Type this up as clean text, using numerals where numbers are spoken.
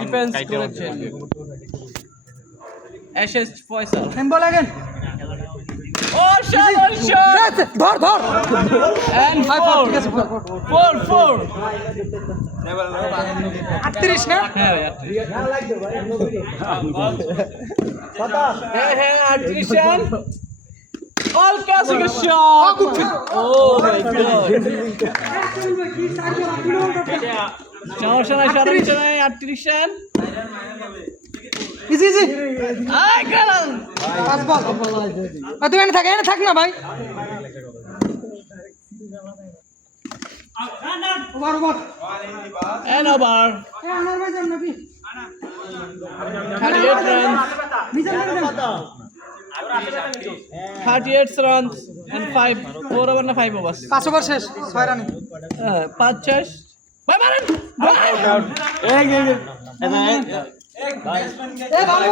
Defence করেছেন SS Faisal. Symbol again ও shot ধর and 4 ঠিক আছে 4 4 38 না হ্যাঁ ভাই হ্যাঁ আর্টিশন অল ক্লাসিক শট ও মাই গড সমস্যা নাই সমস্যা নাই আর্টিশন ইজি ইজি আই গেল পাস বল তুই এনে থাক না ভাই ওভার এন্ড ওভার আনার ভাই যান নাকি 38 রান বিজন করে দেন 38 runs and 5 4 over na 5 overs 5 over শেষ 6 রানে 5 6 ভাই মারেন এ ভালো